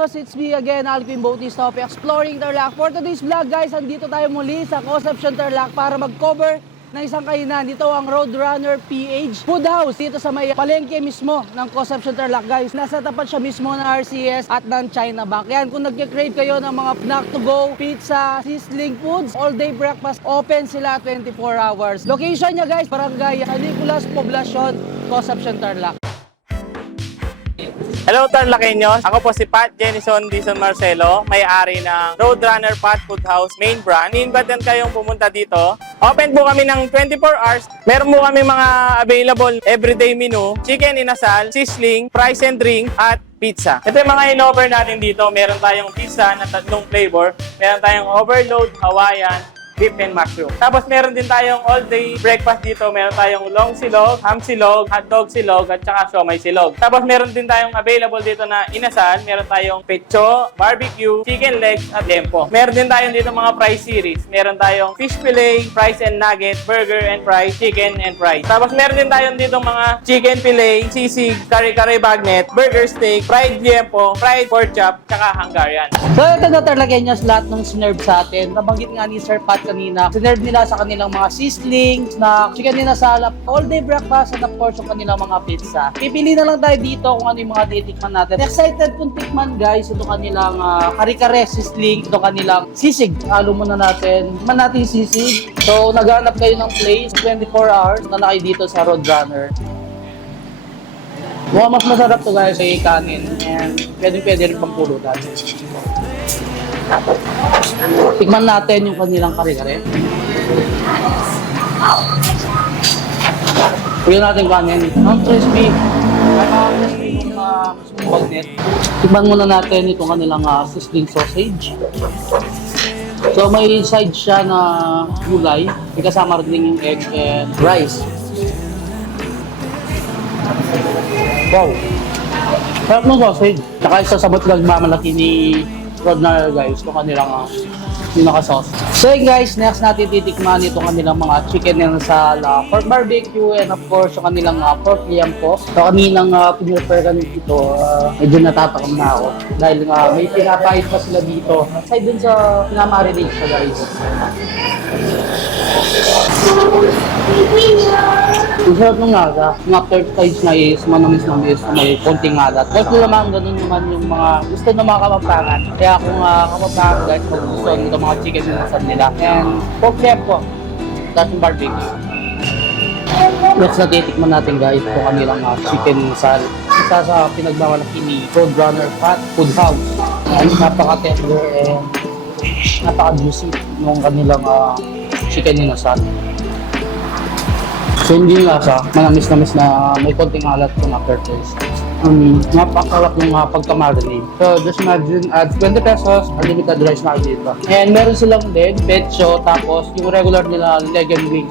Tarlaqueños, it's me again, Alvin Bautista of Exploring Tarlac. For today's vlog guys, andito tayo muli sa Concepcion Tarlac para mag-cover ng isang kainan. Dito ang Roadrunner PH Food House dito sa may palengke mismo ng Concepcion Tarlac guys. Nasa tapat siya mismo ng RCS at ng China Bank. Yan, kung nagke-crave kayo ng mga snack to go, pizza, sizzling foods, all day breakfast, open sila 24 hours. Location niya guys, Barangay San Nicolas, Poblacion, Concepcion Tarlac. Hello Tarlaqueños! Ako po si Pat Jenison Dizon Marcelo, may-ari ng Roadrunner Pat Food House main brand. I-invite kayong pumunta dito. Open po kami ng 24 hours. Meron po kami mga available everyday menu, chicken inasal, sizzling, fries and drink, at pizza. Ito yung mga in-offer natin dito. Meron tayong pizza na 3 flavor. Meron tayong overload, Hawaiian, beef and mushroom. Tapos meron din tayong all-day breakfast dito. Meron tayong long silog, ham silog, hotdog silog, at saka siomay silog. Tapos meron din tayong available dito na inasal. Meron tayong pecho, barbecue, chicken legs, at lempo. Meron din tayong dito mga fries series. Meron tayong fish fillet, fries and nuggets, burger and fries, chicken and fries. Tapos meron din tayong dito mga chicken fillet, sisig, kare-kare bagnet, burger steak, fried lempo, fried pork chop, saka Hungarian. So ito na Tarlaqueños, lahat ng sinerve sa atin. Nabanggit nga ni Sir Pat kanina, sinerve nila sa kanilang mga sizzling, snack, chicken nila all day breakfast, at of course yung kanilang mga pizza. Pipili na lang tayo dito kung ano yung mga titikman natin. Excited kung tikman guys, ito kanilang kare-kare sizzling, ito kanilang sisig. Halo muna natin. Tikman natin yung sisig. So naghanap kayo ng place, 24 hours na kayo dito sa Roadrunner. Mukhang mas masarap to guys ay kanin, and pwede rin pang pulutan. Tikman natin yung kanilang kare-kare. Pagyan natin kanin. Ang crispy. Crispy yung bagnet. Tikman muna natin itong kanilang sizzling sausage. So may side siya na gulay. May kasama rin yung egg and rice. Wow! Sarap ng sausage. Tsaka isa sa nagmamalaki ni Roadrunner guys, ito kanilang pinaka-sauce. So yun guys, next natin titikman itong kanilang mga chicken inasal, pork barbecue, and of course yung kanilang pork liampo. So kaninang pinrefer kami dito, medyo natatakam na ako. Dahil may pinapahit pa sila dito. Aside dun sa pinamarinate siya guys. Ang sarap ng lasa. Yung aftertaste na is manamis-namis na may konting alat. Kasi naman ganun naman yung mga gusto ng mga Kapampangan. Kaya kung Kapampangan guys, magustuhan nito mga chicken inasal nila. And pork lempo. Tapos yung barbecue. Next na titikman natin guys kung kanilang chicken inasal. Isa sa pinagmamalaki ni Roadrunner Pat Food House. Napaka-tender and napaka-juicy ng kanilang chicken inasal. So hindi yung lasa, manamis-namis na may konting alat yung aftertaste. Napakalap yung pagkamarinate. So just imagine, at 20 pesos, unlimited rice na kayo dito. And meron silang din, pecho, tapos yung regular nila leg and wing.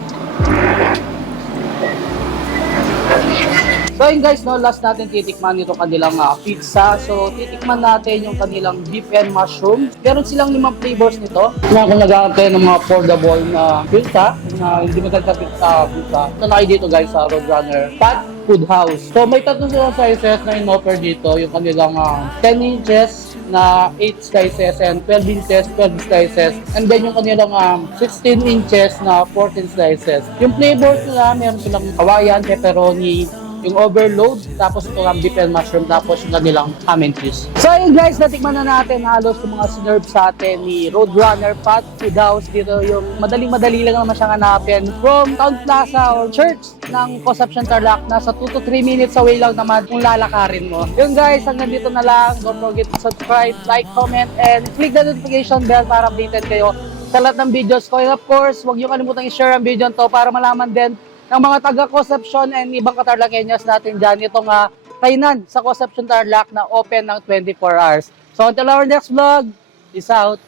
So yun guys, no, last natin titikman itong kanilang pizza. So titikman natin yung kanilang beef and mushroom. Meron silang 5 flavors nito. Kung nag-aantay ng mga affordable na pizza, na hindi magkakapit sa pizza. Ito na kayo dito guys sa Roadrunner Pat Food House. So may 3 silang sizes na in-offer dito. Yung kanilang 10 inches na 8 slices and 12 inches, 12 slices. And then yung kanilang 16 inches na 14 slices. Yung flavors nila, meron silang Hawaiian, pepperoni, yung overload, tapos ito ang beef and mushroom, tapos yung kanilang ham and cheese. So ayun guys, natikman na natin halos yung mga sinerve sa atin ni Roadrunner Pat Food House. Dito yung madaling-madali lang naman siyang hanapin from Town Plaza or Church ng Concepcion Tarlac. Nasa 2 to 3 minutes away lang naman kung lalakarin mo. Yun guys, hanggang dito na lang. Don't forget to subscribe, like, comment, and click the notification bell para updated kayo sa lahat ng videos ko. And of course, huwag niyo kalimutan i-share ang video to para malaman din ng mga taga-Concepcion and ibang Tarlaqueños natin dyan itong kainan sa Concepcion Tarlac na open ng 24 hours. So until our next vlog, peace out!